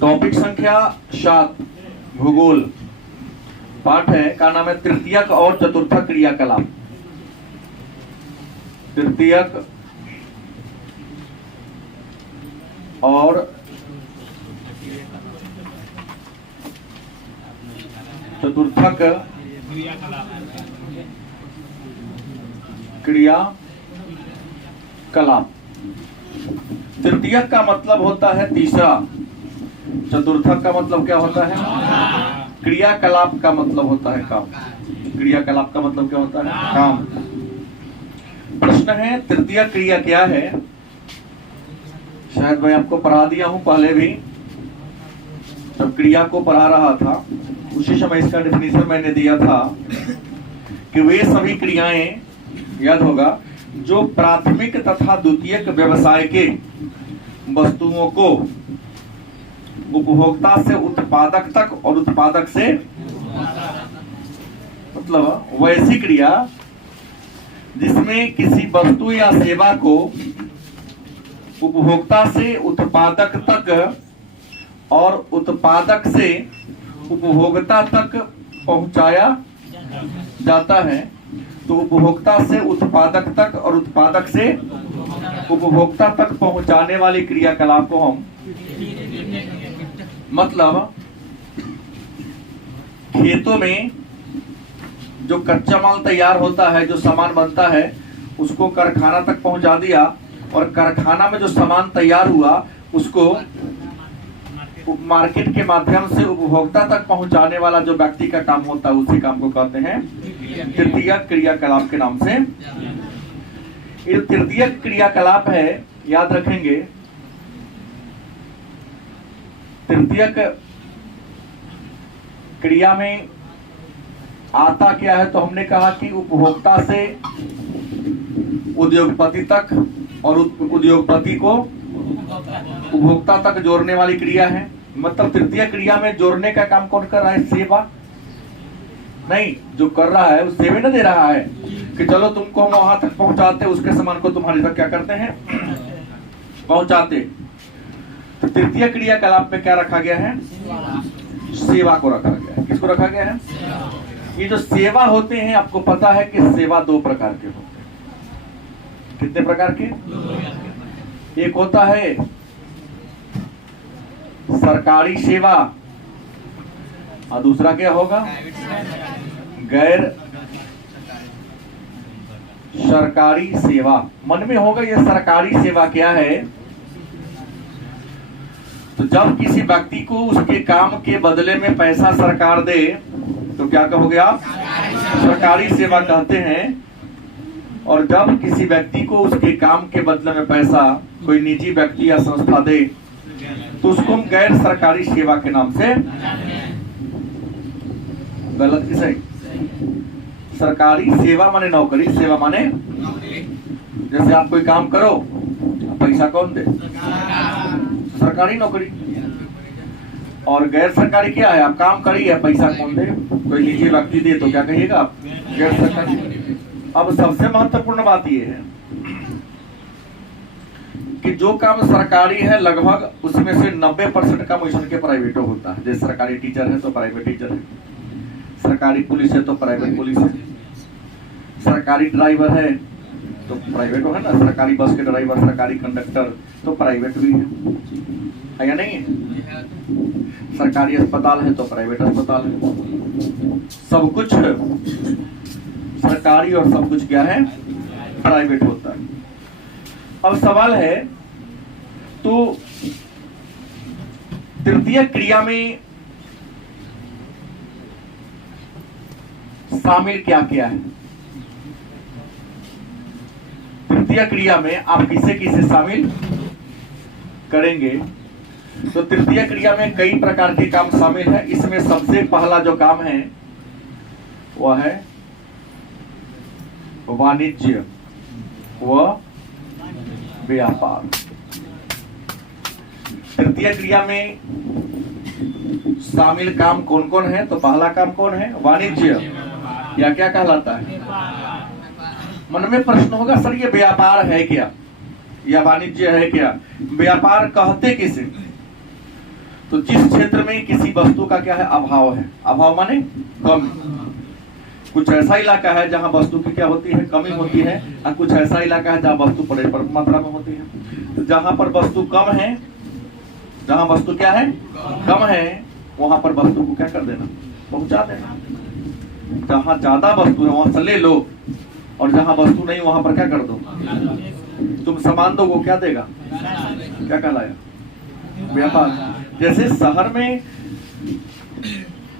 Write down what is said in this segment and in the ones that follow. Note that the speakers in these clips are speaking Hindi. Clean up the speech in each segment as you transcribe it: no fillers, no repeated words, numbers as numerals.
टॉपिक संख्या 7 भूगोल पाठ है का नाम है तृतीयक और चतुर्थक क्रियाकलाप। तृतीयक और चतुर्थक क्रियाकलाप। तृतीयक का मतलब होता है तीसरा, चतुर्थक का मतलब क्या होता है? क्रियाकलाप का मतलब होता है काम। क्रियाकलाप का मतलब क्या होता है? काम। प्रश्न है तृतीय क्रिया क्या है? शायद मैं आपको पढ़ा दिया हूं पहले भी, जब क्रिया को पढ़ा रहा था उसी समय इसका डेफिनेशन मैंने दिया था कि वे सभी क्रियाएं, याद होगा, जो प्राथमिक तथा द्वितीयक व्यवसाय के वस्तुओं को उपभोक्ता से उत्पादक तक और उत्पादक से, मतलब वैसी क्रिया जिसमें किसी वस्तु या सेवा को उपभोक्ता से उत्पादक तक और उत्पादक से उपभोक्ता तक पहुंचाया जाता है। तो उपभोक्ता से उत्पादक तक और उत्पादक से उपभोक्ता तक पहुंचाने वाली क्रियाकलाप को हम, मतलब खेतों में जो कच्चा माल तैयार होता है, जो सामान बनता है, उसको कारखाना तक पहुंचा दिया और कारखाना में जो सामान तैयार हुआ उसको मार्केट के माध्यम से उपभोक्ता तक पहुंचाने वाला जो व्यक्ति का काम होता है उसी काम को कहते हैं तृतीयक क्रियाकलाप के नाम से। ये तृतीयक क्रियाकलाप है, याद रखेंगे। तृतीयक क्रिया में आता क्या है? तो हमने कहा कि उपभोक्ता से उद्योगपति तक और उद्योगपति को उपभोक्ता तक जोड़ने वाली क्रिया है। मतलब तृतीय क्रिया में जोड़ने का काम कौन कर रहा है? सेवा नहीं, जो कर रहा है वो सेवा न दे रहा है कि चलो तुमको हम वहां तक पहुंचाते, उसके सामान को तुम्हारे तक क्या करते हैं? पहुंचाते। तो तृतीय क्रियाकलाप में क्या रखा गया है? सेवा को रखा गया है। किसको रखा गया है? ये जो सेवा होते हैं, आपको पता है कि सेवा दो प्रकार के होते हैं। कितने प्रकार के? एक होता है सरकारी सेवा और दूसरा क्या होगा? गैर सरकारी सेवा। मन में होगा ये सरकारी सेवा क्या है? तो जब किसी व्यक्ति को उसके काम के बदले में पैसा सरकार दे तो क्या कहोगे आप? सरकारी सेवा कहते हैं। और जब किसी व्यक्ति को उसके काम के बदले में पैसा कोई निजी व्यक्ति या संस्था दे तो उसको हम गैर सरकारी सेवा के नाम से, गलत की सही? सरकारी सेवा माने नौकरी, सेवा माने जैसे आप कोई काम करो, पैसा कौन दे? सरकारी नौकरी। और गैर सरकारी क्या है? आप काम करिए, पैसा कौन दे? कोई निजी व्यक्ति दे तो क्या कहिएगा आप? गैर सरकारी। अब सबसे महत्वपूर्ण बात यह है कि जो काम सरकारी है लगभग उसमें से 90% काम मिशन के प्राइवेटो होता है। जैसे सरकारी टीचर है तो प्राइवेट टीचर है, सरकारी पुलिस है तो प्राइवेट पुलिस है, सरकारी ड्राइवर है तो प्राइवेट है ना, सरकारी बस के ड्राइवर, सरकारी कंडक्टर तो प्राइवेट भी है या नहीं है? सरकारी अस्पताल है तो प्राइवेट अस्पताल है। सब कुछ सरकारी और सब कुछ क्या है? प्राइवेट होता है। अब सवाल है तो तृतीय क्रिया में शामिल क्या क्या है? तृतीय क्रिया में आप किसे किसे शामिल करेंगे? तो तृतीय क्रिया में कई प्रकार के काम शामिल है। इसमें सबसे पहला जो काम है वह है वाणिज्य व व्यापार। तृतीय क्रिया में शामिल काम कौन कौन है? तो पहला काम कौन है? वाणिज्य, या क्या कहलाता है? मन में प्रश्न होगा, सर ये व्यापार है क्या या वाणिज्य है क्या? व्यापार कहते किसे? तो जिस क्षेत्र में किसी वस्तु का क्या है, अभाव है, अभाव माने कम, कुछ ऐसा इलाका है जहां वस्तु की क्या होती है, कमी होती है, और कुछ ऐसा इलाका है जहां वस्तु पर्याप्त मात्रा में होती है। तो जहां पर वस्तु कम है, जहां वस्तु क्या है, कम है, वहां पर वस्तु को क्या कर देना, पहुंचा देना। जहां ज्यादा वस्तु है वहां से ले लो, और जहां वस्तु नहीं वहां पर क्या कर दो, तुम सामान दो, वो क्या देगा, क्या कहलाएगा, व्यापार। जैसे शहर में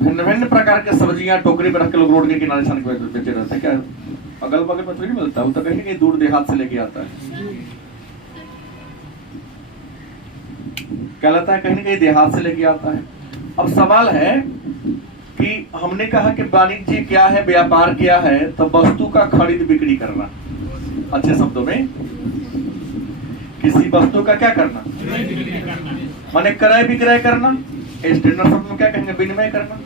भिन्न भिन्न प्रकार के सब्जियां टोकरी में रख के लोग रोड के किनारे छान के बेचे रहते हैं, क्या अगल बगल में थोड़ी मिलता है, वो तो कहीं कहीं दूर देहात से लेके आता है, क्या लगता है, कहीं ना कहीं देहात से लेके आता है। अब सवाल है कि हमने कहा कि वाणिज्य क्या है, व्यापार क्या है, तो वस्तु का खरीद बिक्री करना, अच्छे शब्दों में किसी वस्तु का क्या करना, माने क्रय विक्रय करना, स्टैंडर्ड शब्द में क्या कहेंगे, विनिमय करना।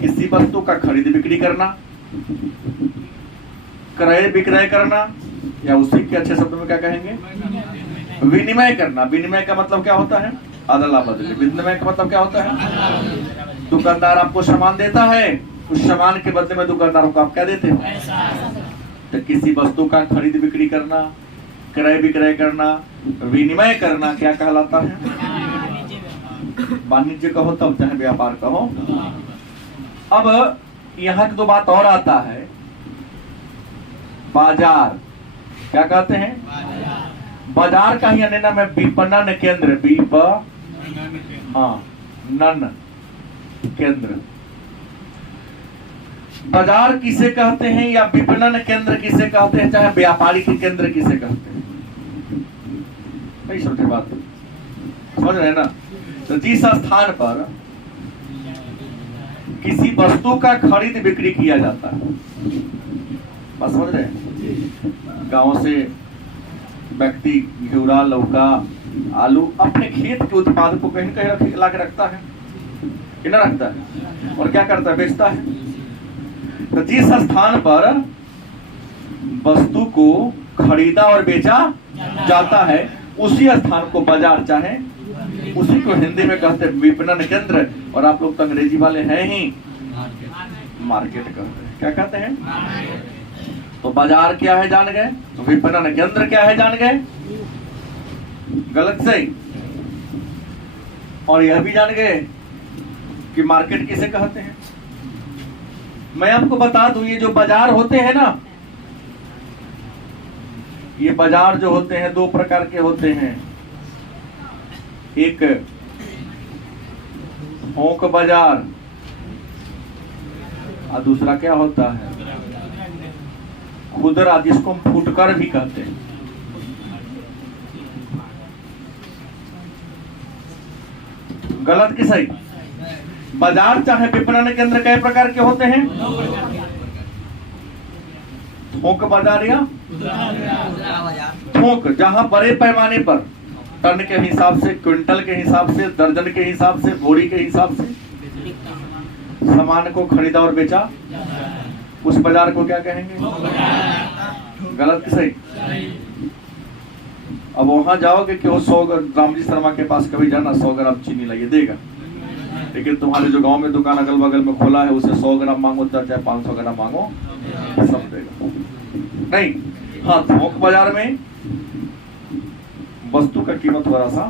किसी वस्तु का खरीद बिक्री करना, क्रय विक्रय करना, या उसी के अच्छे शब्द में क्या कहेंगे, विनिमय करना। विनिमय का मतलब क्या होता है, अदला बदली। विनिमय का मतलब क्या होता है, दुकानदार आपको सामान देता है, उस सामान के बदले में दुकानदार को आप क्या देते हो, तो किसी वस्तु का खरीद बिक्री करना, क्रय विक्रय करना, विनिमय करना क्या कहलाता है, वाणिज्य कहो तब चाहे व्यापार कहो। अब यहाँ की तो बात और आता है, बाजार क्या कहते हैं, बाजार का ही नाम है विपणन केंद्र, नन केंद्र। बाजार किसे कहते हैं या विपणन केंद्र किसे कहते हैं, चाहे व्यापारिक केंद्र किसे कहते हैं, नहीं समझे बात, समझ रहे हैं ना। तो जिस स्थान पर किसी वस्तु का खरीद बिक्री किया जाता है, बात समझ रहे हैं, गांव से व्यक्ति घिउरा, लौका, आलू अपने खेत के उत्पाद को कहीं कहीं ला के रखता है कि ना रखता है, और क्या करता है, बेचता है। तो जिस स्थान पर वस्तु को खरीदा और बेचा जाता है उसी स्थान को बाजार, चाहे उसी को हिंदी में कहते हैं विपणन केंद्र, और आप लोग तो अंग्रेजी वाले हैं ही, मार्केट कहते हैं। क्या कहते हैं, तो बाजार क्या है जान गए, तो विपणन केंद्र क्या है जान गए, गलत सही। और यह भी जान गए कि मार्केट किसे कहते हैं। मैं आपको बता दूं, ये जो बाजार होते हैं ना, ये बाजार जो होते हैं दो प्रकार के होते हैं, एक थोक बाजार और दूसरा क्या होता है, खुदरा, जिसको हम फुटकर भी कहते हैं। गलत कि सही, बाजार चाहे विपणन केंद्र कई प्रकार के होते हैं, थोक बाजार या थोक, जहां बड़े पैमाने पर टन के हिसाब से, क्विंटल के हिसाब से, दर्जन के हिसाब से, बोरी के हिसाब से सामान को खरीदा और बेचा, उस बाजार को क्या कहेंगे, गलत कि सही। अब वहां जाओगे कि वो 100 रामजी शर्मा के पास कभी जाना, 100 ग्राम चीनी लाइए, देगा। लेकिन तुम्हारे जो गांव में दुकान अगल बगल में खोला है उसे 100 ग्राम मांगो चाहे 500 ग्राम मांगो, सब देगा। नहीं, हाँ, थोक बाजार में वस्तु का कीमत थोड़ा सा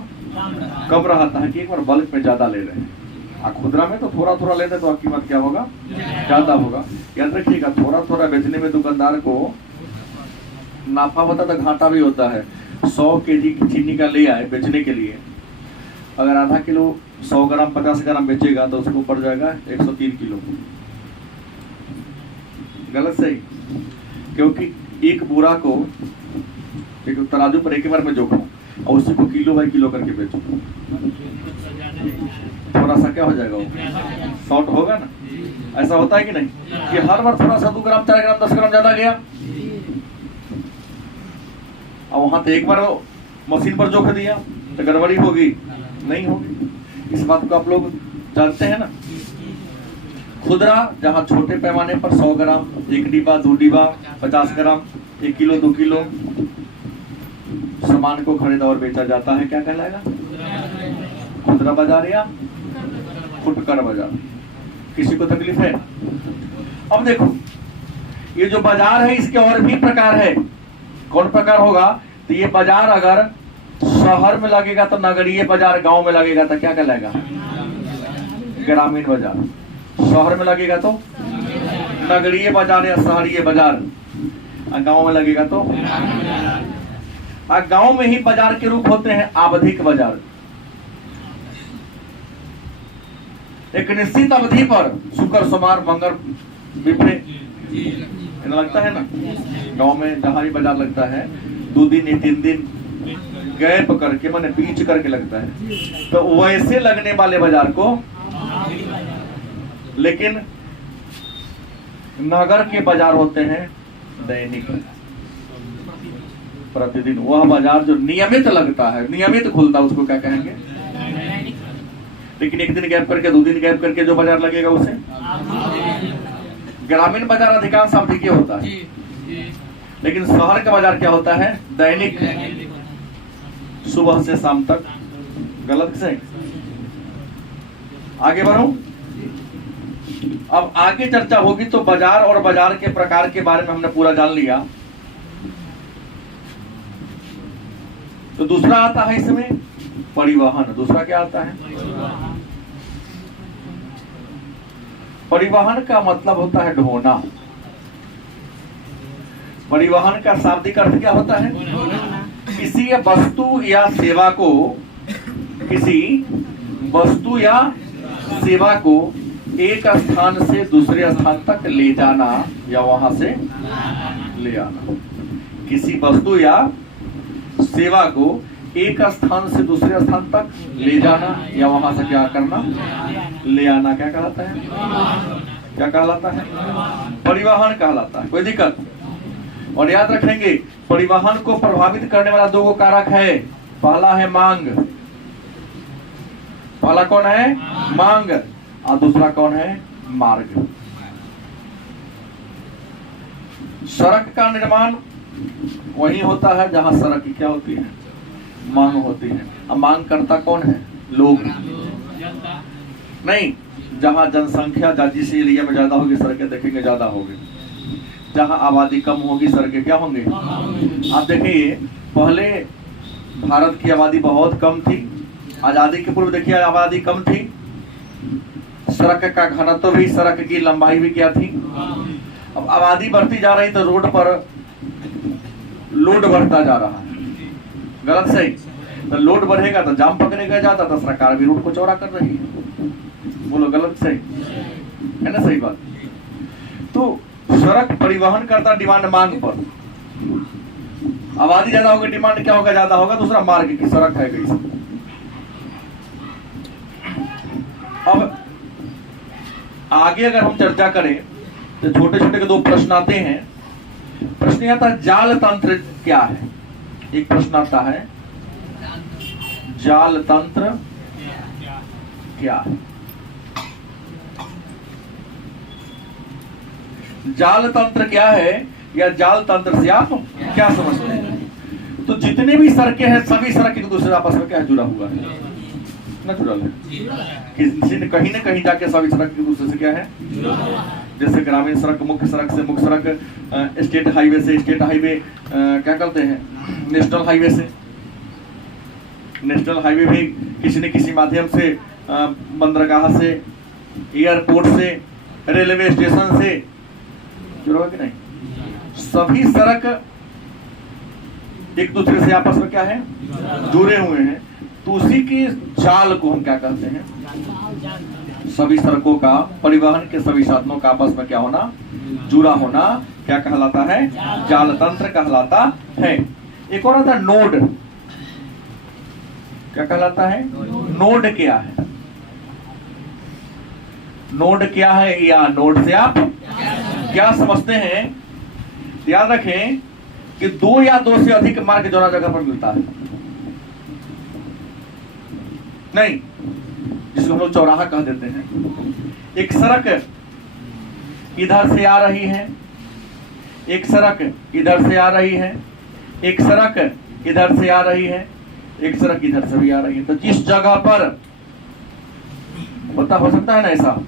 कम रहता है कि एक बार बल्क में ज्यादा ले रहे हैं। खुदरा में तो थोड़ा थोड़ा लेते तो कीमत क्या होगा, ज्यादा होगा। याद रखिएगा, थोड़ा थोड़ा बेचने में दुकानदार को नाफा होता तो घाटा भी होता है। 100 केजी चीनी का ले आए बेचने के लिए, अगर आधा किलो 100 ग्राम 50 ग्राम बेचेगा तो उसको पड़ जाएगा 103 किलो। गलत सही, क्योंकि एक बुरा को एक तराजू पर एक बार में जोखो और उसी को किलो बाई किलो करके बेचो, थोड़ा सा क्या हो जाएगा, वो शॉर्ट होगा ना। ऐसा होता है कि नहीं कि हर बार थोड़ा सा 2 ग्राम 4 ग्राम 10 ग्राम ज्यादा गया, और वहां तो एक बार मशीन पर जोख दिया तो गड़बड़ी होगी, नहीं होगी। इस बात को आप लोग जानते हैं ना। खुदरा, जहां छोटे पैमाने पर 100 ग्राम, 1 डिब्बा, 2 डिब्बा, 50 ग्राम, 1 किलो, 2 किलो सामान को खरीदा और बेचा जाता है, क्या कहलाएगा, खुदरा। खुदरा बाजार या फुटकर बाजार? किसी को तकलीफ है? अब देखो, ये जो बाजार है इसके और भी प्रकार है। कौन प्रकार होगा? तो ये बाजार अगर शहर में लगेगा तो नगरीय बाजार, गांव में लगेगा तो क्या कहलाएगा? ग्रामीण बाजार। शहर में लगेगा तो नगरीय बाजार या शहरीय बाजार, गांव में लगेगा तो गांव में ही बाजार के रूप होते हैं आवधिक बाजार। एक निश्चित अवधि पर शुक्र, सोमवार, मंगल, बिफरे लगता है ना। गांव में जहां भी बाजार लगता है 2 दिन या 3 दिन गैप करके, माने बीच करके लगता है, तो वैसे लगने वाले बाजार को। लेकिन नगर के बाजार होते हैं दैनिक, प्रतिदिन। वह बाजार जो नियमित लगता है, नियमित खुलता है, उसको क्या कहेंगे? लेकिन 1 दिन गैप करके, 2 दिन गैप करके जो बाजार लगेगा उसे ग्रामीण बाजार अधिकांश अवधि के होता है। लेकिन शहर का बाजार क्या होता है? दैनिक, सुबह से शाम तक। गलत से आगे बढ़ो। अब आगे चर्चा होगी तो बाजार और बाजार के प्रकार के बारे में हमने पूरा जान लिया। तो दूसरा आता है इसमें परिवहन। दूसरा क्या आता है? परिवहन का मतलब होता है ढोना। परिवहन का शाब्दिक अर्थ क्या होता है? किसी वस्तु या सेवा को, किसी वस्तु या सेवा को एक स्थान से दूसरे स्थान तक ले जाना या वहां से ले आना। किसी वस्तु या सेवा को एक स्थान से दूसरे स्थान तक ले जाना या वहां से क्या करना? ले आना। क्या कहलाता है? क्या कहलाता है? परिवहन कहलाता है। कोई दिक्कत? और याद रखेंगे, परिवहन को प्रभावित करने वाला 2 कारक है। पहला है मांग। पहला कौन है? मांग। और दूसरा कौन है? मार्ग। सड़क का निर्माण वही होता है जहां सड़क की क्या होती है? मांग होती है। अब मांग करता कौन है? लोग नहीं। जहां जनसंख्या जिस एरिया में ज्यादा होगी सड़कें देखेंगे ज्यादा होगी। जहां आबादी कम होगी सड़कें क्या होंगे? आप देखिए, पहले भारत की आबादी बहुत कम थी। आजादी के पूर्व देखिए आबादी कम थी। सड़क का घनत्व भी, सड़क की लंबाई भी क्या थी? अब आबादी बढ़ती जा रही तो रोड पर लोड बढ़ता जा रहा है। गलत सही? तो लोड बढ़ेगा तो जाम पकड़ेगा ज्यादा, तो सरकार भी रोड को चौड़ा कर रही है। बोलो गलत सही है ना? सही बात। तो सड़क परिवहन करता डिमांड मांग पर। आबादी ज्यादा होगी, डिमांड क्या होगा? ज्यादा होगा। दूसरा मार्ग की सड़क है कैसे। अब आगे अगर हम चर्चा करें तो छोटे छोटे के 2 प्रश्न आते हैं। प्रश्न आता है जाल तंत्र क्या है? एक प्रश्न आता है जाल तंत्र क्या है? जाल तंत्र क्या है या जाल तंत्र से आप क्या समझते हैं? तो जितने भी सड़कें हैं सभी सड़क एक दूसरे आपस में क्या जुड़ा हुआ है? ना जुड़ा है। किसी ने कहीं ना कहीं जाके सभी सड़क एक दूसरे से क्या है? जैसे ग्रामीण सड़क मुख्य सड़क से, मुख्य सड़क स्टेट हाईवे से, स्टेट हाईवे क्या कहते हैं? नेशनल हाईवे से। नेशनल हाईवे भी किसी न किसी माध्यम से, बंदरगाह से, एयरपोर्ट से, रेलवे स्टेशन से जुड़ा कि नहीं? सभी सड़क एक दूसरे से आपस में क्या है? जुड़े हुए हैं। तो उसी की जाल को हम क्या कहते हैं? सभी सड़कों का, परिवहन के सभी साधनों का आपस में क्या होना? जुड़ा होना क्या कहलाता है? जाल तंत्र कहलाता है। एक और आता है नोड। क्या कहलाता है? नोड क्या है? नोड क्या है या नोड से आप क्या समझते हैं? याद रखें कि 2 या 2 से अधिक मार्ग दोनों जगह पर मिलता है। नहीं, जिसको हम लोग चौराहा कह देते हैं। एक सड़क इधर से आ रही है, एक सड़क इधर से आ रही है, एक सड़क इधर से आ रही है, एक सड़क इधर से भी आ रही है। तो जिस जगह पर पता हो सकता है ना ऐसा?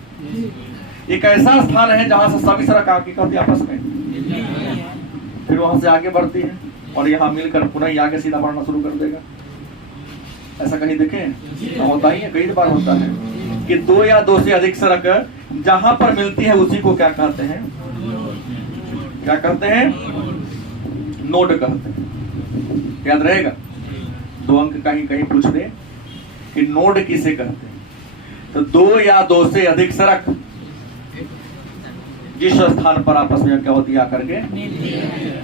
एक ऐसा स्थान है जहां से सभी सड़क आके करती आपस में, फिर वहां से आगे बढ़ती है और यहाँ मिलकर पुनः ही आगे सीधा बढ़ना शुरू कर देगा। ऐसा कहीं देखे? तो होता ही है, कई बार होता है कि दो या दो से अधिक सड़क जहां पर मिलती है उसी को क्या कहते हैं? क्या कहते हैं? नोड कहते हैं। याद रहेगा, 2 अंक कहीं कहीं पूछ दे कि नोड किसे कहते हैं, तो 2 या 2 से अधिक सड़क जिस स्थान पर आपस में क्या होती है आकर के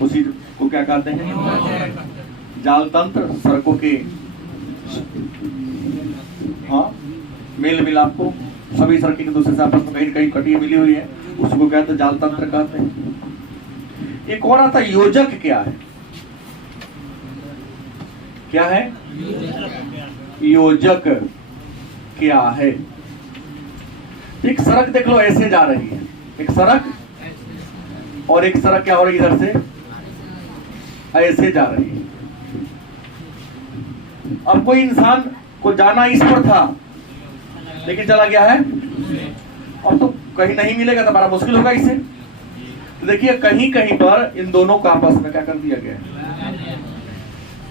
उसी को क्या कहते हैं? जाल तंत्र। सड़कों के हाँ मेल मिलाप को, सभी सड़कें एक दूसरे से आपस में कहीं न कहीं कटी मिली हुई है, उसको कहते हैं जाल तंत्र कहते हैं। एक और आता योजक। क्या है? क्या है योजक? क्या है? एक सड़क देख लो ऐसे जा रही है, एक सड़क, और एक सड़क क्या हो रही है इधर से ऐसे जा रही है। अब कोई इंसान को जाना इस पर था लेकिन चला गया है, अब तो कहीं नहीं मिलेगा तो बड़ा मुश्किल होगा इसे। तो देखिए कहीं कहीं पर इन दोनों का आपस में क्या कर दिया गया है?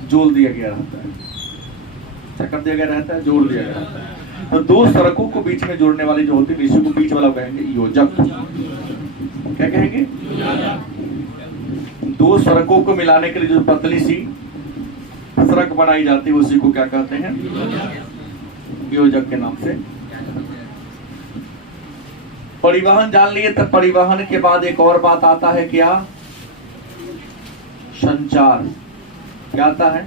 जोड़ दिया गया रहता है। क्या कर दिया गया रहता है? जोड़ दिया गया रहता है। तो 2 सड़कों को बीच में जोड़ने वाली जो होती है इसी को बीच वाला कहेंगे योजक। क्या कहेंगे? 2 सड़कों को मिलाने के लिए जो पतली सी सड़क बनाई जाती है उसी को क्या कहते हैं? योजक के नाम से। परिवहन जान लिए। तो परिवहन के बाद एक और बात आता है, क्या? संचार। क्या आता है?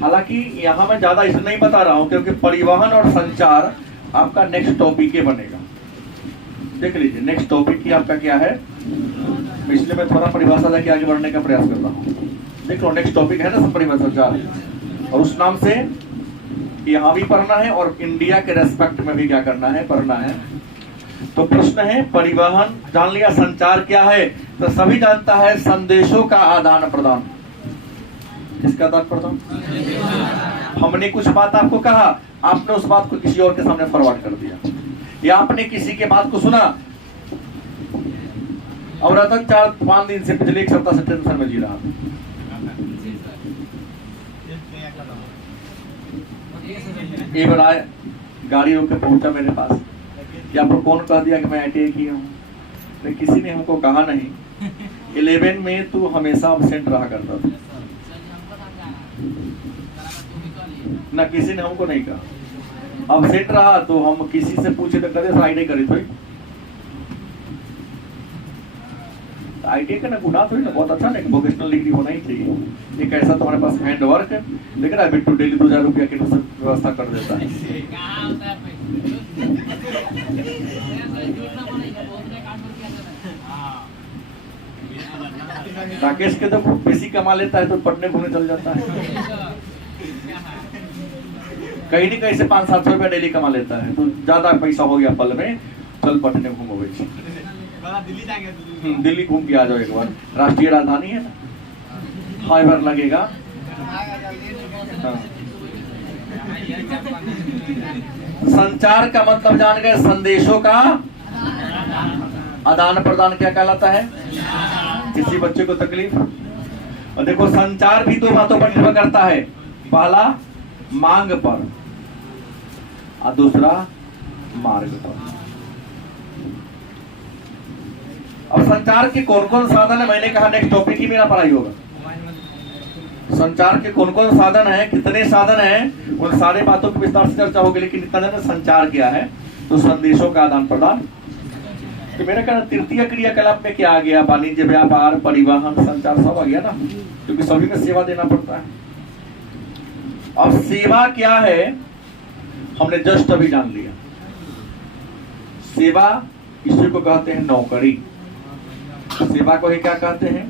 हालांकि यहाँ मैं ज्यादा इसलिए नहीं बता रहा हूं क्योंकि परिवहन और संचार आपका नेक्स्ट टॉपिक ही बनेगा। देख लीजिए नेक्स्ट टॉपिक ही आपका क्या है, इसलिए मैं थोड़ा परिभाषा लेके आगे बढ़ने का प्रयास करता हूँ। देख लो नेक्स्ट टॉपिक है ना परिवहन संचार, और उस नाम से यहाँ भी पढ़ना है और इंडिया के रेस्पेक्ट में भी क्या करना है? पढ़ना है। तो प्रश्न है परिवहन जान लिया, संचार क्या है? तो सभी जानता है संदेशों का आदान प्रदान। किसका आदान प्रदान? हमने कुछ बात आपको कहा, आपने उस बात को किसी और के सामने फॉरवर्ड कर दिया, या आपने किसी के बात को सुना और रतन 4-5 दिन से पिछले 1 सप्ताह से टेंशन में जी रहा था। एक बार आए, गाड़ी रोक के पहुंचा मेरे पास, या आपको कौन कह दिया कि मैं ITI किया हूँ? तो किसी ने हमको कहा नहीं। 11 में तू हमेशा एब्सेंट रहा करता था ना, किसी ने हमको नहीं कहा। एब्सेंट रहा तो हम किसी से पूछे तो करे ITI करी थोड़ी। ITI का ना गुना थोड़ी ना, बहुत अच्छा ना, वोकेशनल डिग्री होना ही चाहिए। एक ऐसा तुम्हारे पास हैंड वर्क देख रहा है, बिट्टू डेली 2000 रुपया की व्यवस्था कर देता है। राकेश के तो बेसी कमा लेता है तो पटने घूमने चल जाता है, कहीं नहीं कहीं से 500-700 रुपया डेली कमा लेता है, तो ज्यादा पैसा हो गया पल में, चल पटने घूमो भाई, दिल्ली घूम के आ जाओ एक बार, राष्ट्रीय राजधानी है ना, फाइबर लगेगा। हाँ। संचार का मतलब जान गए, संदेशों का आदान प्रदान क्या कहलाता है? किसी बच्चे को तकलीफ, और देखो संचार भी 2 बातों पर निर्भर करता है, पहला मांग पर और दूसरा मार्ग पर। अब संचार के कौन कौन साधन है, मैंने कहा नेक्स्ट टॉपिक ही मेरा पढ़ाई होगा। संचार के कौन कौन साधन है, कितने साधन है, उन सारे बातों की विस्तार से चर्चा होगी, लेकिन इतना जाने संचार क्या है, तो संदेशों का आदान प्रदान। तो मेरा कहना तृतीय क्रियाकलाप में क्या आ गया? वाणिज्य, व्यापार, परिवहन, संचार सब आ गया ना, क्योंकि सभी में सेवा देना पड़ता है। अब सेवा क्या है हमने जस्ट अभी जान लिया। सेवा इसी को कहते हैं नौकरी। सेवा को ही क्या कहते हैं?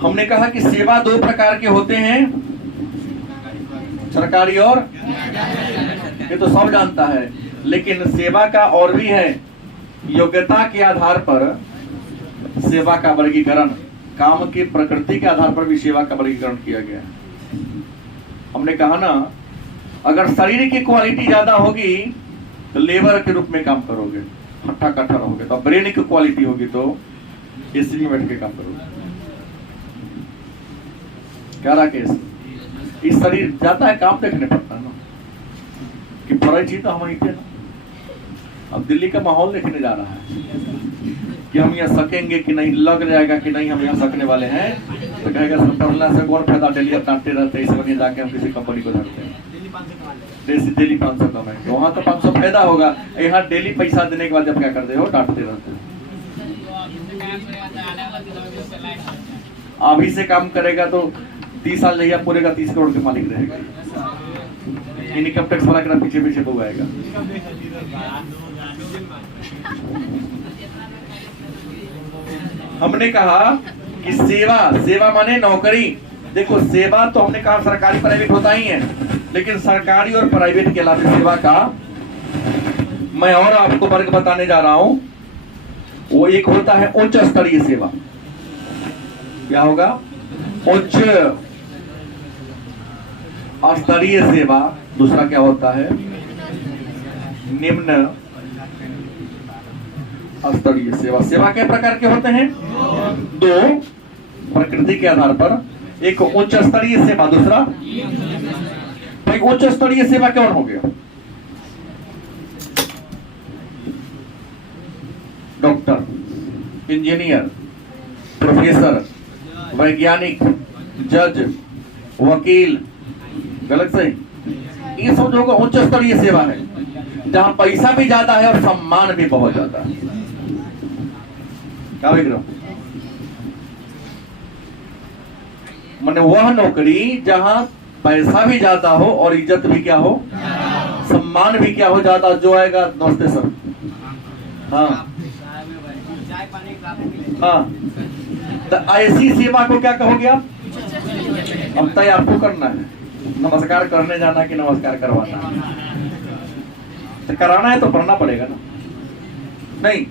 हमने कहा कि सेवा 2 प्रकार के होते हैं, सरकारी और, ये तो सब जानता है, लेकिन सेवा का और भी है, योग्यता के आधार पर सेवा का वर्गीकरण, काम की प्रकृति के आधार पर भी सेवा का वर्गीकरण किया गया है। हमने कहा ना, अगर शरीर की क्वालिटी ज्यादा होगी तो लेबर के रूप में काम करोगे, हट्ठा कट्ठा रहोगे। तो ब्रेन की क्वालिटी होगी तो एसी में बैठ के काम करोगे। क्या राकेश, इस शरीर जाता है काम देखने पड़ता है ना कि पढ़ाई चीज तो हम ही थे ना। अब दिल्ली का माहौल देखने जा रहा है कि हम यहाँ सकेंगे कि नहीं, लग जाएगा कि नहीं हम यहाँ सकने वाले हैं, तो कहेगा सर पढ़ना से कौन फायदा, डेली डांटते रहते हैं, इस वजह जाके हम किसी कंपनी को धरते हैं। डेली 500 कमाएंगे तो वहाँ तो 500 फायदा होगा, यहाँ डेली पैसा देने के बाद जब क्या करते हो, डांटते रहते हो। अभी से काम करेगा तो 30 साल जहिया पूरेगा 30 करोड़ के मालिक रहेगा। इनकम टैक्स वाला के पीछे पीछे भुगाएगा। हमने कहा कि सेवा माने नौकरी। देखो सेवा तो हमने कहा सरकारी प्राइवेट होता ही है, लेकिन सरकारी और प्राइवेट के अलावा सेवा का मैं और आपको वर्ग बताने जा रहा हूं। वो एक होता है उच्च स्तरीय सेवा। क्या होगा? उच्च स्तरीय सेवा। दूसरा क्या होता है? निम्न स्तरीय सेवा। सेवा के प्रकार के होते हैं? दो, प्रकृति के आधार पर। एक उच्च स्तरीय सेवा, दूसरा भाई उच्च स्तरीय सेवा कौन हो गया? डॉक्टर, इंजीनियर, प्रोफेसर, वैज्ञानिक, जज, वकील। गलत सही? ये सब जो होगा उच्च स्तरीय सेवा है, जहां पैसा भी ज्यादा है और सम्मान भी बहुत ज्यादा है। क्या विक्रम? माने वह नौकरी जहां पैसा भी ज्यादा हो और इज्जत भी क्या हो, सम्मान भी क्या हो ज्यादा। जो आएगा नमस्ते सर, हाँ हाँ, तो ऐसी सेवा को क्या कहोगे आप? अब तय आपको करना है, नमस्कार करने जाना कि नमस्कार करवाना। तो कराना है तो पढ़ना पड़ेगा ना। नहीं,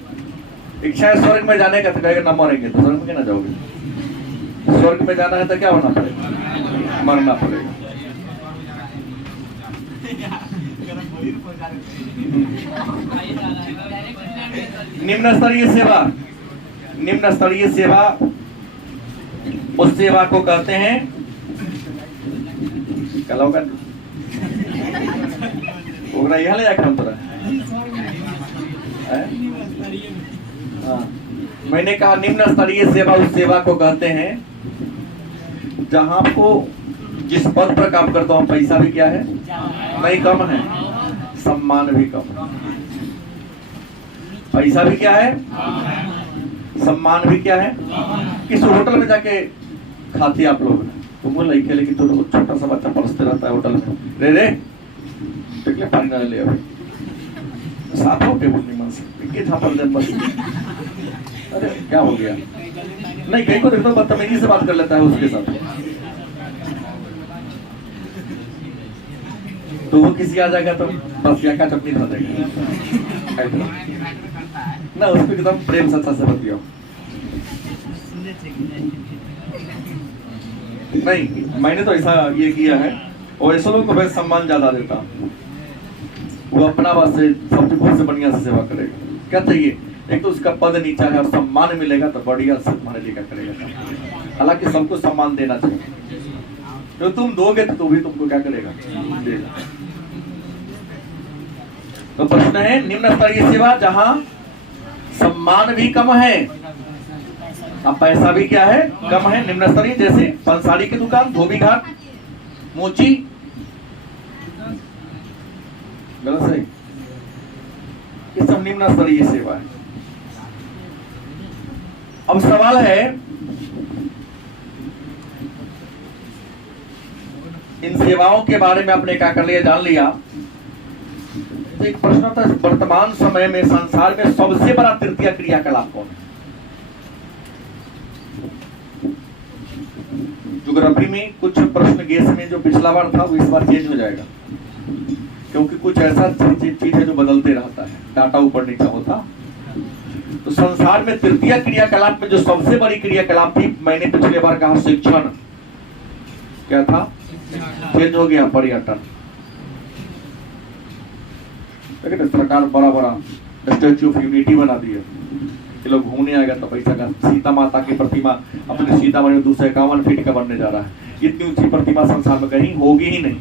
इच्छा है स्वर्ग में जाने का तो कहेगा ना मरेंगे तो स्वर्ग में क्या ना जाओगे। स्वर्ग में जाना है तो क्या होना पड़ेगा? मरना पड़ेगा। निम्न स्तरीय सेवा। निम्न स्तरीय सेवा उस सेवा को कहते हैं यह ले जाकर हम मैंने कहा निम्न स्तरीय सेवा उस सेवा को कहते हैं जहां आपको जिस पद पर काम करता हूं पैसा भी क्या है, नहीं कम है, सम्मान भी कम है। पैसा भी क्या है, सम्मान भी क्या है। किस होटल में जाके खाते आप लोग, तुमको लड़के लेकिन तो छोटा सा बच्चा परोसते रहता है होटल में, रे रे टिकले पानी ना ले अभी साफ हो टेबल नहीं मान सकते झापड़ दे बस। अरे क्या हो गया? नहीं, कहीं को देखो बदतमीजी से बात कर लेता है उसके साथ, तो वो किसी आ जाएगा तो बस यहाँ का चटनी खा देगा ना, उसको एकदम प्रेम से अच्छा से बतियाओ। नहीं, मैंने तो ऐसा ये किया है और ऐसे लोगों को मैं सम्मान ज्यादा देता हूँ। वो अपना बात से सबसे बहुत से बढ़िया से सेवा करेगा। क्या चाहिए? एक तो उसका पद नीचा है और सम्मान मिलेगा तो बढ़िया से तुम्हारे लिए क्या करेगा। हालांकि सबको सम्मान देना चाहिए, तो तुम दोगे तो भी तुमको क्या करेगा, देगा। तो प्रश्न है निम्न स्तरीय सेवा जहां सम्मान भी कम है, अब पैसा भी क्या है, कम है। निम्न स्तरीय जैसे पंसारी की दुकान, धोबी घाट, मोची। गलत सही? ये सब निम्न स्तरीय सेवा है। अब सवाल है इन सेवाओं के बारे में आपने क्या कर लिया, जान लिया। तो एक प्रश्न था, वर्तमान समय में संसार में सबसे बड़ा तृतीय क्रियाकलाप कौन है? ज्योग्राफी में कुछ प्रश्न गेस में जो पिछला बार था वो इस बार चेंज हो जाएगा, क्योंकि कुछ ऐसा चीज है जो बदलते रहता है, डाटा ऊपर नीचे होता। तो संसार में तृतीय क्रियाकलाप में जो सबसे बड़ी क्रियाकलाप थी, मैंने पिछले बार कहा शिक्षण। क्या था? चेंज हो गया, पर्यटन। लेकिन सरकार बड़ा बड़ा स्टैच्यू ऑफ यूनिटी बना दिया, ये लोग घूमने आएगा तो पैसा का। सीता माता की प्रतिमा अपने सीतामढ़ी में 251 फीट का बनने जा रहा है। इतनी ऊंची प्रतिमा संसार में कहीं होगी ही नहीं।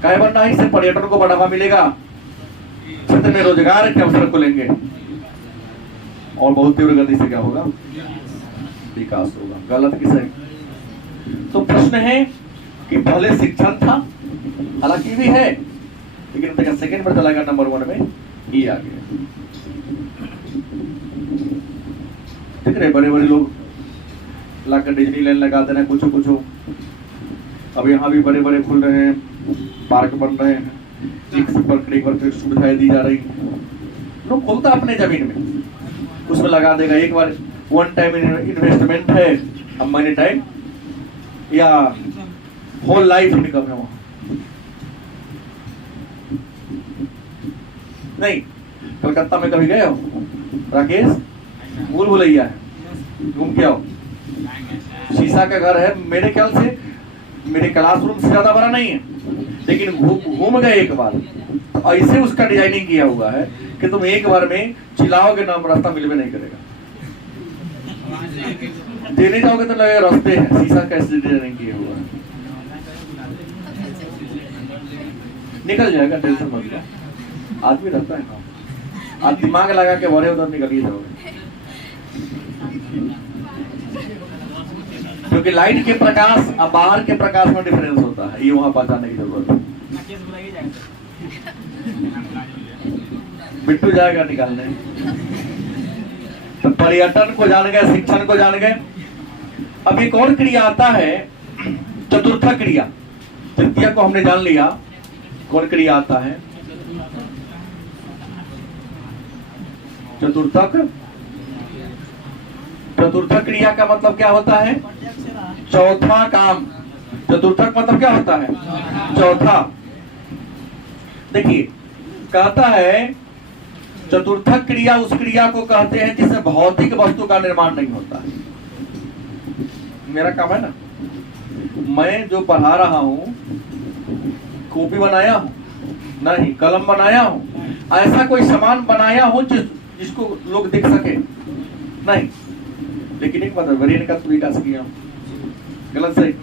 क्या बनना है? इससे पर्यटन को बढ़ावा मिलेगा, क्षेत्र में रोजगार के अवसर खुलेंगे और बहुत तीव्र गति से क्या होगा? विकास होगा। गलत किसे? तो प्रश्न है कि पहले शिक्षण था, हालांकि भी है, लेकिन सेकंड पर चला गया, नंबर 1 में ये आ गया। ठीक है, बड़े बड़े लोग लाकर डिज्नीलैंड लगा दे रहे हैं, कुछ अब यहाँ भी बड़े बड़े खुल रहे हैं, पार्क बन रहे हैं, एक पर सुविधाएं दी जा रही है। लोग खोलता अपने जमीन में, उसमें लगा देगा, एक बार वन टाइम इन्वेस्टमेंट है, अब मनी टाइम या होल लाइफ इनकम है वहां। नहीं, कलकत्ता में कभी गए हो राकेश? भूल भुलैया है, घूम के आओ। शीशा का घर है, मेरे ख्याल से मेरे क्लासरूम से ज्यादा बड़ा नहीं है, लेकिन घूम गए एक बार तो ऐसे उसका डिजाइनिंग किया हुआ है कि तुम एक बार में चिल्लाओगे नाम रास्ता मिलवे नहीं करेगा। देने जाओगे तो लगे रास्ते हैं, शीशा कैसे डिजाइनिंग किया हुआ है। निकल जाएगा, टेंशन मत लो, आदमी रहता है ना, आप दिमाग लगा के भरे उधर निकल ही जाओगे। क्योंकि लाइट के प्रकाश और बाहर के प्रकाश में डिफरेंस होता है, ये वहां पहचानने की जरूरत है। बिट्टू जाएगा निकालने। तो पर्यटन को जान गए, शिक्षण को जान गए। अब एक और क्रिया आता है, चतुर्थ क्रिया। तृतीय को हमने जान लिया, कौन क्रिया आता है? चतुर्थक। चतुर्थक क्रिया का मतलब क्या होता है? चौथा काम। चतुर्थक मतलब क्या होता है? चौथा। देखिए, कहता है चतुर्थक क्रिया उस क्रिया को कहते हैं जिससे भौतिक वस्तु का निर्माण नहीं होता है। मेरा काम है ना, मैं जो पढ़ा रहा हूं, कॉपी बनाया हूं नहीं, कलम बनाया हूं, ऐसा कोई सामान बनाया हूं जिसको लोग देख सके नहीं, लेकिन एक मतलब ब्रेन का विकास किया। गलत सही?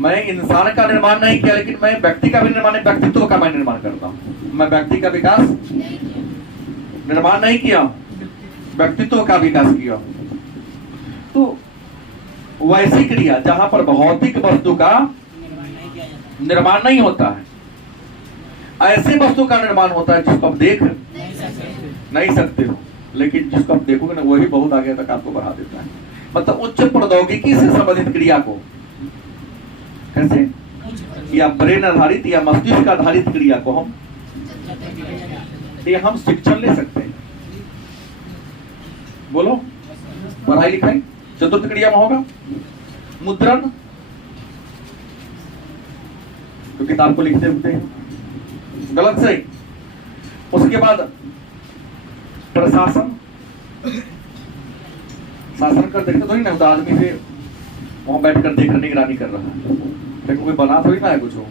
मैं इंसान का निर्माण नहीं किया, लेकिन मैं व्यक्ति का भी निर्माण, व्यक्तित्व का मैं निर्माण करता हूं। मैं व्यक्ति का विकास निर्माण नहीं किया, व्यक्तित्व का विकास किया। तो वैसी क्रिया जहां पर भौतिक वस्तु का निर्माण नहीं होता है, ऐसे वस्तु का निर्माण होता है जिसको आप देख नहीं सकते हो, लेकिन जिसको आप देखोगे ना वही बहुत आगे तक आपको बढ़ा देता है। मतलब उच्च प्रौद्योगिकी से संबंधित क्रिया को कैसे, या ब्रेन आधारित या मस्तिष्क आधारित क्रिया को हम शिक्षण ले सकते हैं। बोलो, पढ़ाई लिखाई चतुर्थ क्रिया में होगा। मुद्रण, तो किताब को लिखते होते हैं। गलत सही? उसके बाद प्रशासन, शासन कर देखते थोड़ी ना, तो आदमी से वहां बैठकर देख निगरानी कर रहा है, लेकिन कोई बना थोड़ी ना है कुछ हो।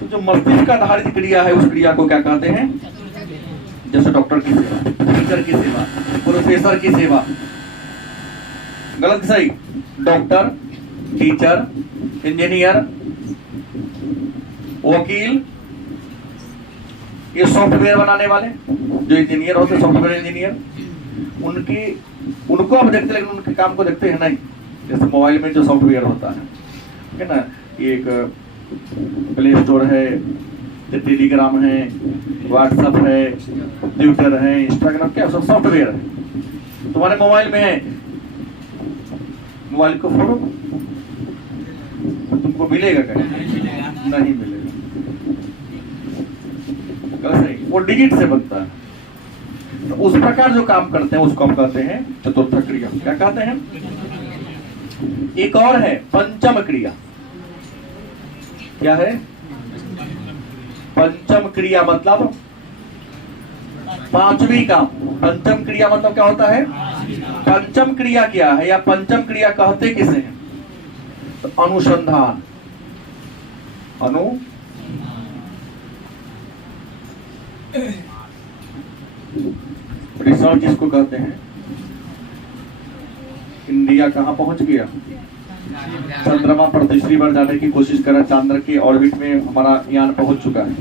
तो जो मस्तिष्क आधारित क्रिया है उस क्रिया को क्या कहते हैं? जैसे डॉक्टर की सेवा, टीचर की सेवा, प्रोफेसर की सेवा। गलत सही? डॉक्टर, टीचर, इंजीनियर, वकील, ये सॉफ्टवेयर बनाने वाले जो इंजीनियर होते हैं, सॉफ्टवेयर इंजीनियर, उनको आप देखते, लेकिन उनके काम को देखते हैं नहीं। जैसे मोबाइल में जो सॉफ्टवेयर होता है ना, ये एक प्ले स्टोर है, टेलीग्राम है, व्हाट्सएप है, ट्विटर है, इंस्टाग्राम, क्या सब सॉफ्टवेयर है, तुम्हारे मोबाइल में है। मोबाइल को फोड़ो, तुमको मिलेगा क्या? नहीं मिलेगा। वो डिजिट से बनता है। तो उस प्रकार जो काम करते हैं उसको हम कहते हैं चतुर्थ क्रिया। क्या कहते हैं? एक और है पंचम क्रिया। क्या है? पंचम क्रिया मतलब पांचवी काम। पंचम क्रिया मतलब क्या होता है? पंचम क्रिया क्या है, या पंचम क्रिया कहते किसे हैं? तो अनुसंधान, रिसर्च जिसको कहते हैं। इंडिया कहाँ पहुंच गया? चंद्रमा पर तीसरी बार जाने की कोशिश करा, चंद्र के ऑर्बिट में हमारा यान पहुंच चुका है।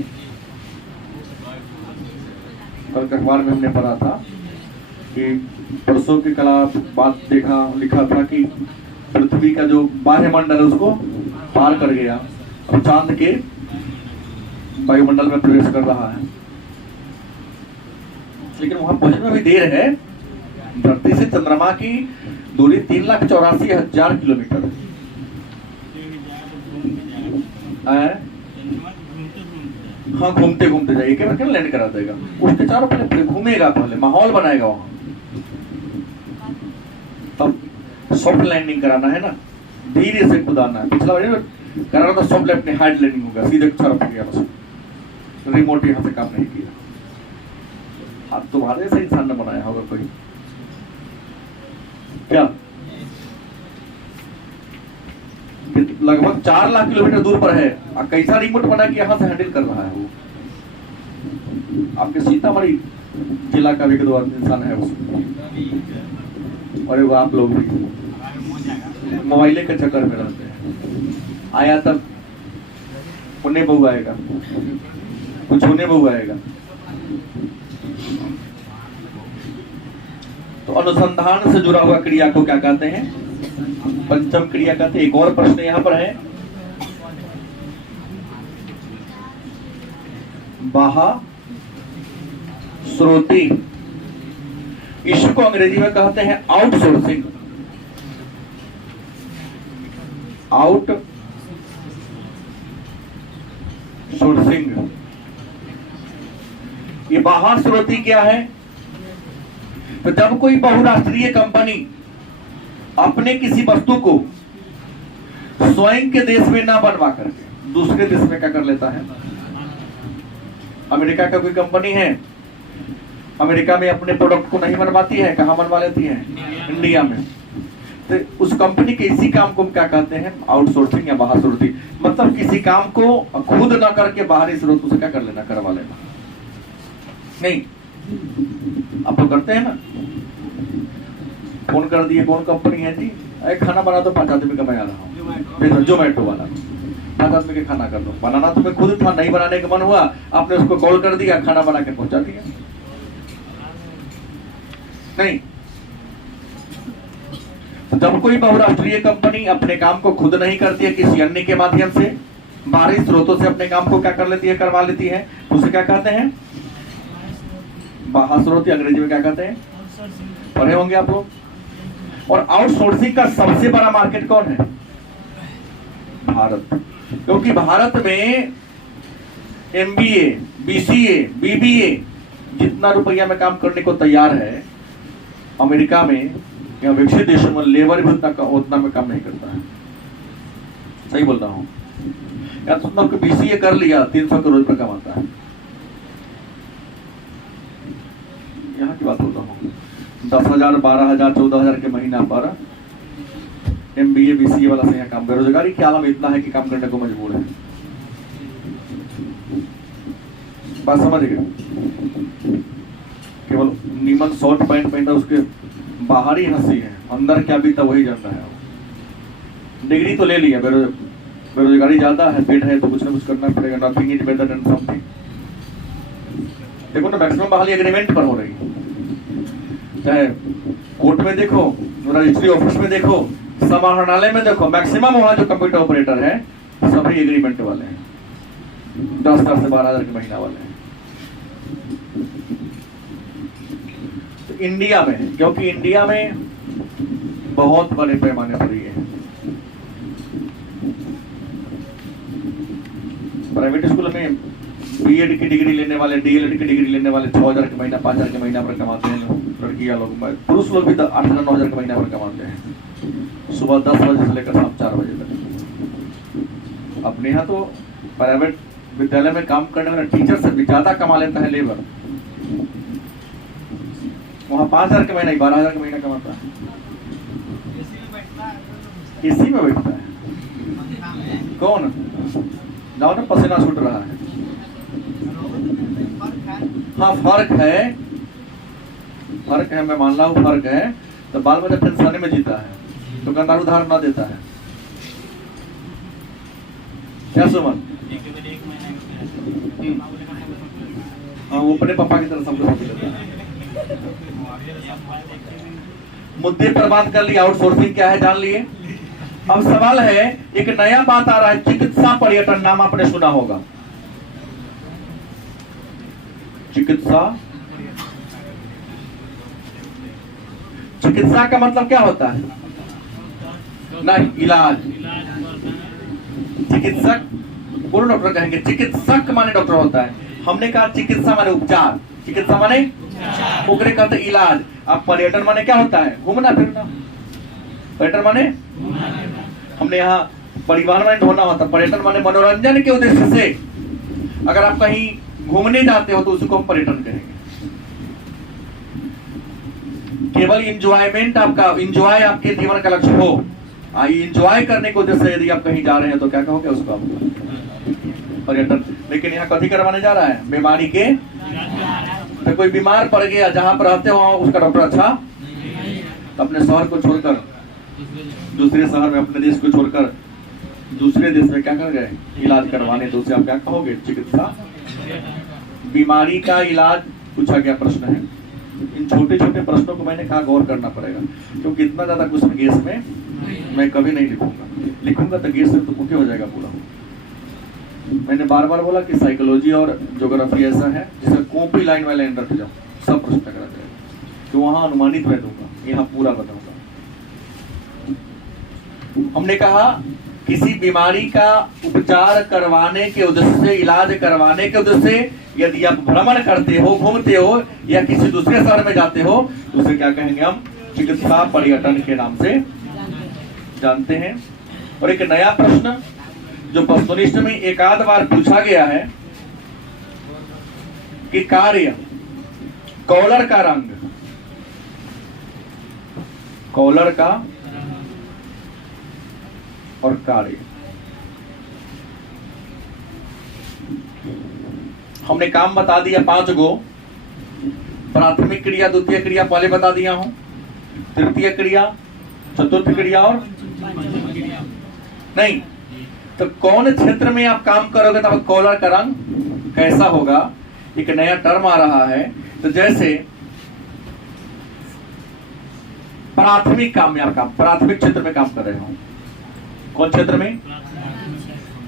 कल के अखबार में हमने पढ़ा था कि परसों की कला बात लिखा था कि पृथ्वी का जो बाह्य मंडल है उसको पार कर गया, अब चांद के वायुमंडल में प्रवेश कर रहा है। लेकिन वहां पहुंचने में भी देर है। धरती से चंद्रमा की दूरी 3,84,000 किलोमीटर है। हाँ, घूमते घूमते जाइए, क्या लैंड करा देगा, उसके चारों पहले घूमेगा, पहले माहौल बनाएगा वहां, तब सॉफ्ट लैंडिंग कराना है ना, धीरे से कुदाना है। पिछला बार करा था सॉफ्ट लैंडिंग, हार्ड लैंडिंग होगा, सीधे छरप गया बस। रिमोट यहां से काम नहीं किया। हाथ तुम्हारे से इंसान ने बनाया होगा कोई क्या? लगभग 4 लाख किलोमीटर दूर पर है, कैसा रिमोट बना के यहां से हैंडल कर रहा है वो? आपके सीतामढ़ी जिला का भी एक दो इंसान है उसमें। अरे वो आप लोग भी मोबाइले के चक्कर में रहते हैं। आया तब पुण्य बहु आएगा, कुछ होने बहु आएगा। तो अनुसंधान से जुड़ा हुआ क्रिया को क्या कहते हैं? पंचम क्रिया कहते हैं। एक और प्रश्न यहां पर है, बाहा स्रोती, इसको अंग्रेजी में कहते हैं आउटसोर्सिंग। Out sourcing. ये बाहर स्रोती क्या है? तो जब कोई बहुराष्ट्रीय कंपनी अपने किसी वस्तु को स्वयं के देश में ना बनवा करके दूसरे देश में क्या कर लेता है? अमेरिका का कोई कंपनी है, अमेरिका में अपने प्रोडक्ट को नहीं बनवाती है, कहां बनवा लेती है? इंडिया में। तो उस कंपनी के इसी काम को क्या कहते हैं? आउटसोर्सिंग या बाहर स्रोती। मतलब किसी काम को खुद ना करके बाहरी स्रोतों से क्या कर लेना, करवा लेना। नहीं, आप तो करते हैं ना, फोन कर दिए, कौन कंपनी है जी? अरे खाना बना दो, 5 आदमी का मैं आ रहा हूँ, जोमेटो वाला, 5 आदमी के खाना कर दो। बनाना तुम्हें खुद था, नहीं बनाने का मन हुआ, आपने उसको कॉल कर दिया, खाना बना के पहुंचा दिया। नहीं, जब कोई बहुराष्ट्रीय कंपनी अपने काम को खुद नहीं करती है, किसी अन्य के माध्यम से बाहरी स्रोतों से अपने काम को क्या कर लेती है, करवा लेती है, उसे क्या कहते हैं? बाहर स्रोत। अंग्रेजी में क्या कहते हैं? पढ़े होंगे आप लोग। और आउटसोर्सिंग का सबसे बड़ा मार्केट कौन है? भारत। क्योंकि भारत में MBA, BCA, BBA जितना रुपया में काम करने को तैयार है, अमेरिका में या विकसित देशों में लेबर भी उतना में काम नहीं करता है। सही बोल रहा हूं? या तो BCA कर लिया, 300 करोड़ रुपए कमाता है। यहाँ की बात होता हूँ, 10,000, 12,000, 14,000 के महीना पर MBA, BCA वाला से यहाँ काम। बेरोजगारी के आलम इतना है कि काम करने को मजबूर है। बात समझ गए? केवल नीमन शॉर्ट पैंट पहनता, उसके बाहर ही हंसी है, अंदर क्या बीता वही जान रहा है। डिग्री तो ले लिया, बेरोजगारी ज्यादा है, पेट है, तो कुछ ना कुछ करना पड़ेगा। Nothing is better than something. देखो ना, मैक्सिमम बहाली एग्रीमेंट पर हो रही है, चाहे कोर्ट में देखो, रजिस्ट्री ऑफिस में देखो, समाहरणालय में देखो, मैक्सिमम वहां जो कंप्यूटर ऑपरेटर है सभी एग्रीमेंट वाले हैं, 10,000 से 12,000 के महीना वाले हैं। तो इंडिया में, क्योंकि इंडिया में बहुत बड़े पैमाने पर ये है, प्राइवेट स्कूल में BEd की डिग्री लेने वाले, DLEd की डिग्री लेने वाले 6,000 के महीना, 5,000 के महीना पर कमाते हैं। लड़कियां लोग, पुरुष लोग भी 8,000, 9,000 के महीना पर कमाते हैं, सुबह 10 बजे से लेकर शाम 4 बजे तक। अपने यहाँ तो प्राइवेट विद्यालय में काम करने वाले टीचर से भी ज्यादा कमा लेता है लेबर। वहां 5,000 के महीना, 12,000 के महीना कमाता है। एसी में बैठता है कौन? जाओ ना, पसीना छूट रहा है। हाँ फर्क है, मैं मान रहा हूँ फर्क है। तो बाल बच्चा टेंशन में जीता है, दुकानदार उधार ना देता है। क्या सुमन? हाँ वो अपने पापा की तरह सब कुछ लेता है। मुद्दे पर बात कर ली, आउटसोर्सिंग क्या है जान लिए। अब सवाल है, एक नया बात आ रहा है, चिकित्सा पर्यटन। नाम आपने सुना होगा, चिकित्सा। चिकित्सा का मतलब क्या होता है? नहीं, इलाज। चिकित्सक बोलो, डॉक्टर कहेंगे। चिकित्सक माने डॉक्टर होता है, हमने कहा चिकित्सा माने उपचार, चिकित्सा माने ओकरे कहते इलाज। अब पर्यटन माने क्या होता है? घूमना फिरना। पर्यटन माने हमने यहाँ परिवहन माने ढोना होता, पर्यटन माने मनोरंजन के उद्देश्य से अगर आप कहीं घूमने जाते हो तो उसको हम पर्यटन कहेंगे। केवल इंजॉयमेंट, आपका इंजॉय आपके जीवन का लक्ष्य हो, इंजॉय करने के उद्देश्य यदि आप कहीं जा रहे हैं तो क्या कहोगे उसको आप? पर्यटन। लेकिन यहाँ कथी करवाने जा रहा है? बीमारी के। तो कोई बीमार पड़ गया, जहां पर रहते हो उसका डॉक्टर अच्छा, तो अपने शहर को छोड़कर दूसरे शहर में, अपने देश को छोड़कर दूसरे देश में क्या कर गए? इलाज करवाने। तो उसे आप क्या कहोगे? चिकित्सा। बीमारी का इलाज पूछा गया प्रश्न है। इन छोटे छोटे प्रश्नों को मैंने कहा गौर करना पड़ेगा, क्योंकि इतना ज्यादा क्वेश्चन गेस में मैं कभी नहीं लिखूंगा तो गेस से तो कुके हो जाएगा पूरा। मैंने बार बार बोला कि साइकोलॉजी और ज्योग्राफी ऐसा है जिसे कॉपी लाइन वाले एंड रख जाओ, सब प्रश्न करा जाएगा। तो वहां अनुमानित मैं दूंगा, यहाँ पूरा बताऊंगा। हमने कहा किसी बीमारी का उपचार करवाने के उद्देश्य से, इलाज करवाने के उद्देश्य से यदि आप भ्रमण करते हो, घूमते हो या किसी दूसरे शहर में जाते हो तो उसे क्या कहेंगे? हम चिकित्सा पर्यटन के नाम से जानते हैं। और एक नया प्रश्न जो वस्तुनिष्ठ में एक आध बार पूछा गया है कि कार्य, कॉलर का रंग, कॉलर का और कार्य। हमने काम बता दिया 5 गो। प्राथमिक क्रिया, द्वितीय क्रिया पहले बता दिया हूं, तृतीय क्रिया, चतुर्थ क्रिया और नहीं। तो कौन क्षेत्र में आप काम करोगे तब कॉलर का रंग कैसा होगा? एक नया टर्म आ रहा है। तो जैसे प्राथमिक काम में आप प्राथमिक क्षेत्र में काम कर रहे हो, कौन क्षेत्र में?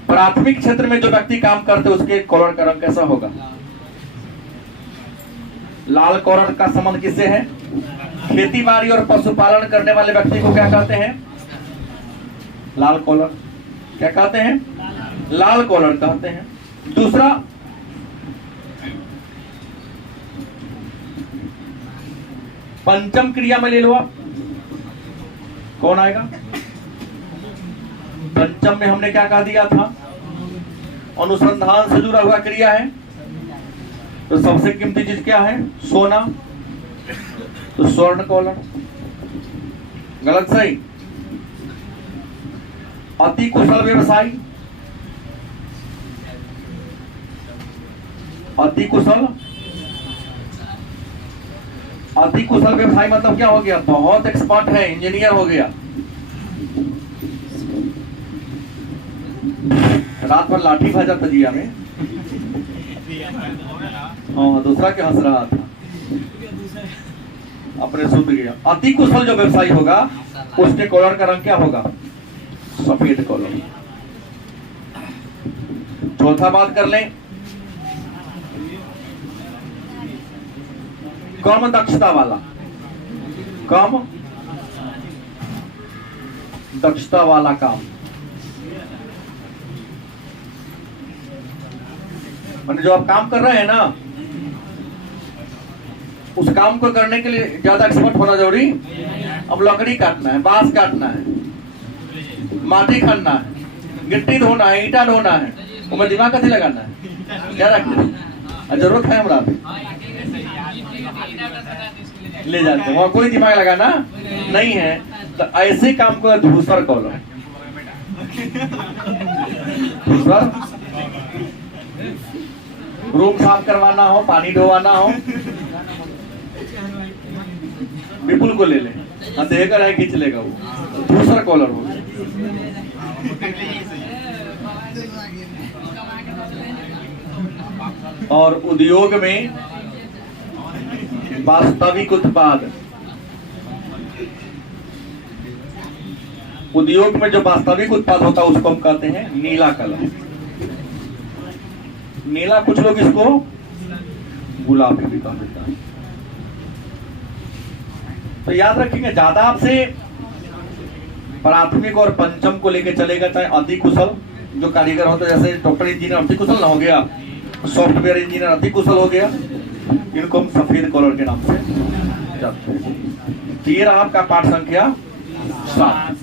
प्राथमिक क्षेत्र में जो व्यक्ति काम करते हैं उसके कॉलर का रंग कैसा होगा? लाल कॉलर का संबंध किससे है? खेती बाड़ी और पशुपालन करने वाले व्यक्ति को क्या कहते हैं? लाल कॉलर। क्या कहते हैं? लाल कॉलर कहते हैं। दूसरा, पंचम क्रिया में ले लो आप, कौन आएगा? पंचम में हमने क्या कह दिया था? अनुसंधान से जुड़ा हुआ क्रिया है। तो सबसे कीमती चीज क्या है? सोना। तो स्वर्ण कॉलर। गलत सही? अति कुशल व्यवसायी, अति कुशल व्यवसायी मतलब क्या हो गया? बहुत एक्सपर्ट है, इंजीनियर हो गया। रात भर लाठी भाजा तजिया में। हाँ, दूसरा क्या हंस रहा था? अपने सुध गया। अति कुशल जो व्यवसायी होगा उसके कॉलर का रंग क्या होगा? सफेद कॉलर। चौथा बात कर लें, कम दक्षता वाला, कम दक्षता वाला काम, मैंने जो आप काम कर रहे हैं ना, उस काम को करने के लिए ज्यादा एक्सपर्ट होना जरूरी। अब लकड़ी काटना है, बांस काटना है, माटी खनना है, गिट्टी धोना है, ईटा धोना है, उसमें दिमाग कैसे लगाना है? क्या रखना जरूरत है? हमरा ले जाते हैं, वहां कोई दिमाग लगाना नहीं है। तो ऐसे काम को धूसर कॉलर, धूसर रूम साफ करवाना हो, पानी ढोवाना हो, विपुल को ले ले, देकर है खींच लेगा वो, दूसरा कॉलर होगा। और उद्योग में वास्तविक उत्पाद, उद्योग में जो वास्तविक उत्पाद होता है उसको हम कहते हैं नीला कलर। नीला कुछ लोग इसको गुलाबी भी कह देता है। तो याद रखेंगे, ज्यादा आपसे प्राथमिक और पंचम को लेके चलेगा, चाहे अति कुशल जो कारीगर होते, जैसे डॉक्टर इंजीनियर अति कुशल ना हो गया, सॉफ्टवेयर इंजीनियर अति कुशल हो गया, इनको हम सफेद कलर के नाम से जानते हैं। तो ये रहा आपका पाठ संख्या 7।